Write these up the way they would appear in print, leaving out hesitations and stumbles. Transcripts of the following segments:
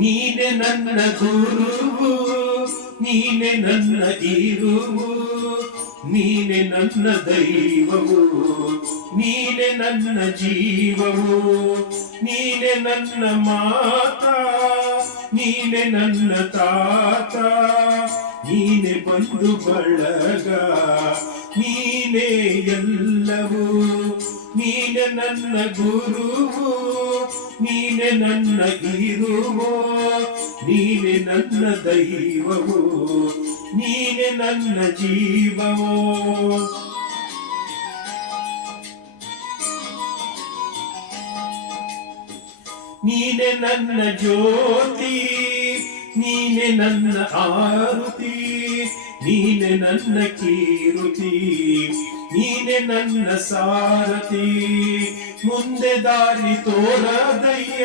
ನೀನೆ ನನ್ನ ಗುರುವು, ನೀನೆ ನನ್ನ ಇರುವು, ನೀನೆ ನನ್ನ ದೈವವು, ನೀನೆ ನನ್ನ ಜೀವವು, ನೀನೆ ನನ್ನ ಮಾತಾ, ನೀನೆ ನನ್ನ ತಾತ, ನೀನೆ ಬಂಧು ಬಳಗ, ನೀನೆ ಎಲ್ಲವೂ, ನೀನೆ ನನ್ನ ಗುರುವು, ನೀನೆ ನನ್ನ ಇರುವೋ, ನೀನೆ ನನ್ನ ದೈವವು, ನೀನೆ ನನ್ನ ಜೀವವೋ. ನೀನೆ ನನ್ನ ಜ್ಯೋತಿ, ನೀನೆ ನನ್ನ ಆರುತಿ, ನೀನೆ ನನ್ನ ಕೀರುತಿ, ನೀನೆ ನನ್ನ ಸಾರಥಿ, ಮುಂದೆ ದಾರಿ ತೋರದಯ್ಯ,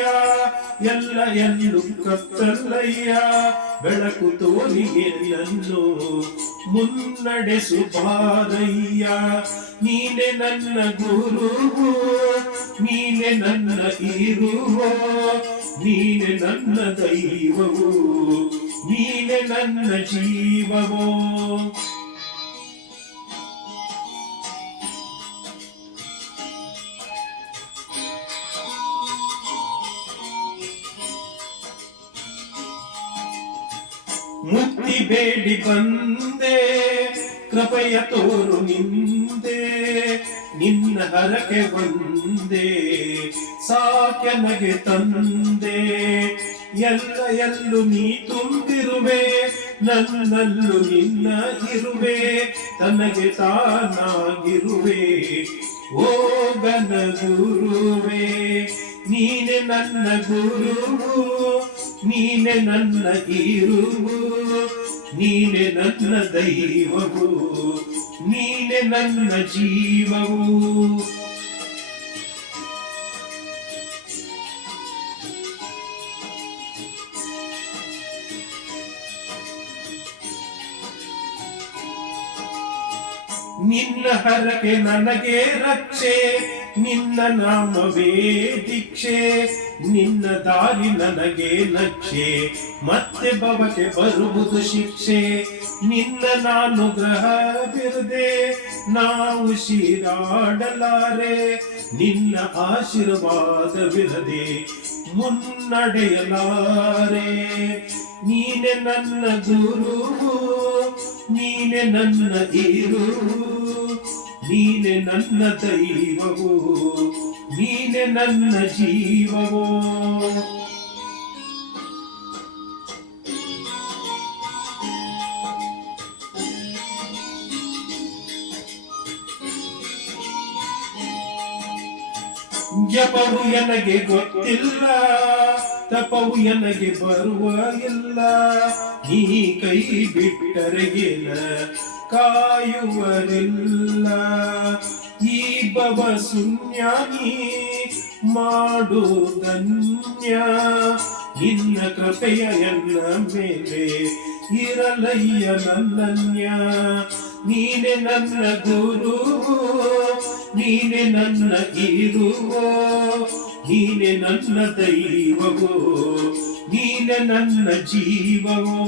ಎಲ್ಲ ಎಂದು ಕತ್ತಲ್ಲಯ್ಯ, ಬೆಳಕು ತೋರಿಗೆ ನನ್ನು ಮುನ್ನಡೆಸು ಬಾರಯ್ಯ. ನೀನೆ ನನ್ನ ಗುರುವು, ನೀನೆ ನನ್ನ ಇರುವೋ, ನೀನೆ ನನ್ನ ದೈವವು, ನೀನೆ ನನ್ನ ಜೀವವೋ. ಮುಕ್ತಿ ಬೇಡಿ ಬಂದೆ, ಕೃಪೆಯ ತೋರು ನಿಂದೆ, ನಿನ್ನ ಹರಕೆ ಬಂದೆ, ಸಾಕ್ಯ ನಗೆ ತಂದೆ, ಎಲ್ಲೂ ನೀ ತುಂಬಿರುವೆ, ನನ್ನಲ್ಲೂ ನಿನ್ನ ಇರುವೆ, ತನಗೆ ತಾನಾಗಿರುವೆ, ಓ ಗನ ಗುರುವೆ. ನೀನೆ ನನ್ನ ಗುರುವು, ನೀನೆ ನನ್ನ ಇರುವು, ನೀನೆ ನನ್ನ ದೈವವು, ನೀನೆ ನನ್ನ ಜೀವವು. ನಿನ್ನ ಹರಕೆ ನನಗೆ ರಕ್ಷೆ, ನಿನ್ನ ನಾಮವೇ ದೀಕ್ಷೆ, ನಿನ್ನ ದಾರಿ ನನಗೆ ನಕ್ಷೆ, ಮತ್ತೆ ಭವಕ್ಕೆ ಬರುವುದು ಶಿಕ್ಷೆ. ನಿನ್ನ ನಾನುಗ್ರಹ ಬಿರದೆ ನಾವು ಶೀರಾಡಲಾರೆ, ನಿನ್ನ ಆಶೀರ್ವಾದವಿರದೆ ಮುನ್ನಡೆಯಲಾರೆ. ನೀನೆ ನನ್ನ ಗುರುವು, ನೀನೆ ನನ್ನ ಇರುವು, ನೀನೆ ನನ್ನ ದೈವವು, ನೀನೆ ನನ್ನ ಜೀವವೋ. ಜಪವು ನನಗೆ ಗೊತ್ತಿಲ್ಲ, ತಪವು ನನಗೆ ಬರುವ ಇಲ್ಲ, ನೀ ಕೈ ಬಿಟ್ಟರೆಗೆನ ಕಾಯುವರಿಲ್ಲ. ಈ ಭವ ಶೂನ್ಯ ನೀ ಮಾಡು ಧನ್ಯ, ನಿನ್ನ ಕೃಪೆಯ ಎಲ್ಲ ಮೇಲೆ ಇರಲಯ್ಯ ನನ್ನನ್ಯ. ನೀನೆ ನನ್ನ ಗುರು, ನೀನೆ ನನ್ನ ಇರುವೋ, ನೀನೆ ನನ್ನ ದೈವವೋ, ನೀನೆ ನನ್ನ ಜೀವವೋ.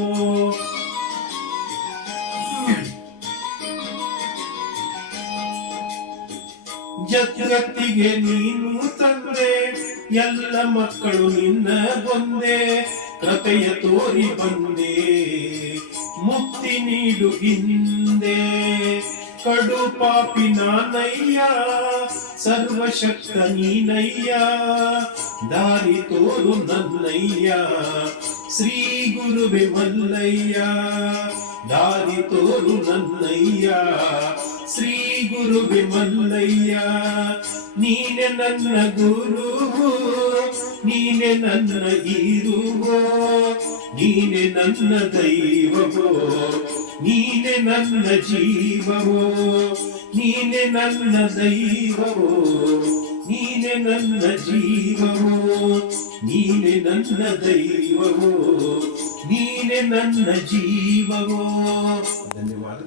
ಜಗತ್ತಿಗೆ ನೀನು ತಂದೆ, ಎಲ್ಲ ಮಕ್ಕಳು ನಿನ್ನ ಬಂದೆ, ಕೃಪೆಯ ತೋರಿ ಬಂದೆ, ಮುಕ್ತಿ ನೀಡು ಹಿಂದೆ. ಕಡು ಪಾಪಿ ನಾನಯ್ಯ, ಸರ್ವಶಕ್ತ ನೀನಯ್ಯ, ದಾರಿ ತೋರು ನನ್ನಯ್ಯ, ಶ್ರೀ ಗುರುವೆ ಮಲ್ಲಯ್ಯ, ದಾರಿ ತೋರು ನನ್ನಯ್ಯ, ಶ್ರೀ ಗುರುವೆ ಮಲ್ಲಯ್ಯ. ನೀನೆ ನನ್ನ ಗುರುವು, ನೀನೆ ನನ್ನ ಇರುವೋ, ನೀನೆ ನನ್ನ ದೈವವೋ, ನೀನೆ ನನ್ನ ಜೀವವೋ, ನೀನೆ ನನ್ನ ದೈವವೋ, ನೀನೆ ನನ್ನ ಜೀವವೋ, ನೀನೆ ನನ್ನ ದೈವವೋ, ನೀನೆ ನನ್ನ ಜೀವವೋ. ಧನ್ಯವಾದ.